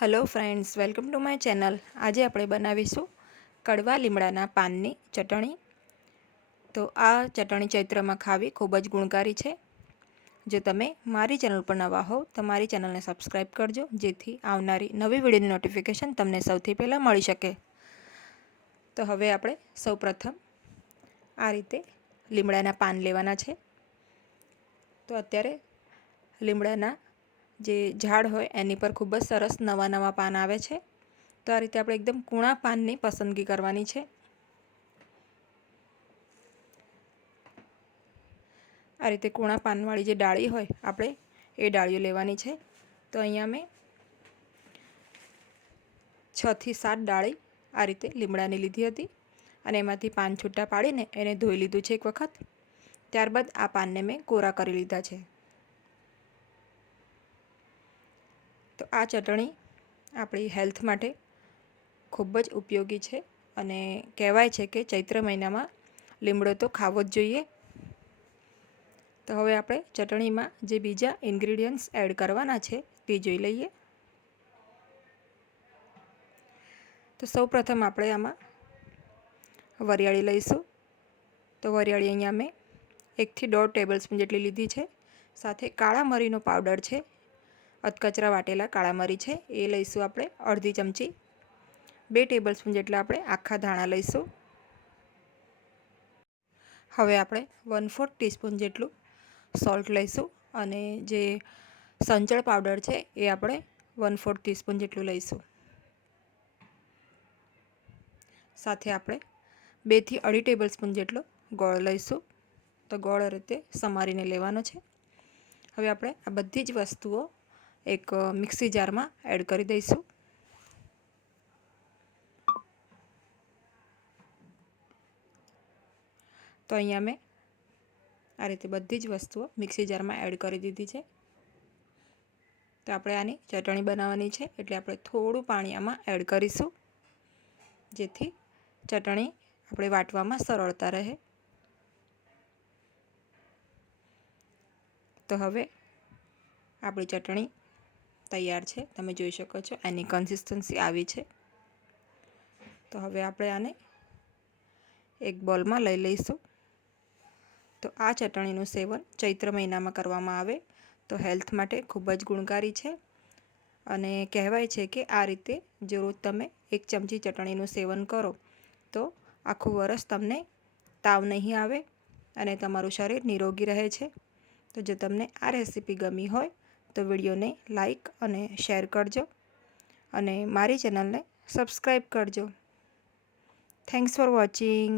Hello friends, welcome to my channel. आज આપણે બનાવીશું કડવા લીમડાના પાનની ચટણી। તો આ ચટણી ચૈત્રમાં ખાવી ખૂબ જ ગુણકારી છે। જો તમે મારી ચેનલ પર નવા હો તો મારી ચેનલને સબસ્ક્રાઇબ કરજો, જેથી આવનારી નવી વિડીયોની નોટિફિકેશન તમને સૌથી પહેલાં મળી શકે। તો હવે આપણે સૌપ્રથમ આ રીતે લીમડાના પાન લેવાના છે। તો અત્યારે લીમડાના જે ઝાડ હોય એની પર ખૂબ જ સરસ નવા નવા પાન આવે છે। તો આ રીતે આપણે એકદમ કૂણા પાનની પસંદગી કરવાની છે। આ રીતે કૂણા પાનવાળી જે ડાળી હોય આપણે એ ડાળીઓ લેવાની છે। તો અહીંયા મેં 6 થી 7 ડાળી આ રીતે લીમડાની લીધી હતી અને એમાંથી પાન છૂટા પાડીને એને ધોઈ લીધું છે એક વખત। ત્યારબાદ આ પાનને મેં કોરા કરી લીધા છે। તો આ ચટણી આપણી હેલ્થ માટે ખૂબ જ ઉપયોગી છે અને કહેવાય છે કે ચૈત્ર મહિનામાં લીમડો તો ખાવો જ જોઈએ। તો હવે આપણે ચટણીમાં જે બીજા ઇન્ગ્રીડિયન્ટ્સ એડ કરવાના છે તે જોઈ લઈએ। તો સૌપ્રથમ આપણે આમાં વરિયાળી લઈશું। તો વરિયાળી અહીંયા મેં 1 થી 1.5 ટેબલસ્પૂન જેટલી લીધી છે। સાથે કાળા મરીનો પાવડર છે, અધકચરા વાટેલા કાળા મરી છે એ લઈશું આપણે અડધી ચમચી। 2 ટેબલસ્પૂન જેટલા આપણે આખા ધાણા લઈશું। હવે આપણે 1/4 ટીસ્પૂન જેટલું સોલ્ટ લઈશું અને જે સંચળ પાવડર છે એ આપણે 1/4 ટીસ્પૂન જેટલું લઈશું। સાથે આપણે 2 થી 2.5 ટેબલસ્પૂન જેટલો ગોળ લઈશું। તો ગોળ આ રીતે સમારીને લેવાનો છે। હવે આપણે આ બધી જ વસ્તુઓ એક મિક્સી જારમાં એડ કરી દઈશું। તો અહીંયા મેં આ રીતે બધી જ વસ્તુઓ મિક્સી જારમાં એડ કરી દીધી છે। તો આપણે આની ચટણી બનાવવાની છે એટલે આપણે થોડું પાણી આમાં એડ કરીશું, જેથી ચટણી આપણે વાટવામાં સરળતા રહે। તો હવે આપણી ચટણી તૈયાર છે, તમે જોઈ શકો છો એની કન્સિસ્ટન્સી આવી છે। તો હવે આપણે આને એક બોલમાં લઈ લઈશું। તો આ ચટણીનું સેવન ચૈત્ર મહિનામાં કરવામાં આવે તો હેલ્થ માટે ખૂબ જ ગુણકારી છે અને કહેવાય છે કે આ રીતે જો રોજ તમે 1 ચમચી ચટણીનું સેવન કરો તો આખું વર્ષ તમને તાવ નહીં આવે અને તમારું શરીર નિરોગી રહે છે। તો જો તમને આ રેસીપી ગમી હોય તો વિડીયોને લાઈક અને શેર કરજો અને મારી ચેનલને સબસ્ક્રાઈબ કરજો। Thanks for watching.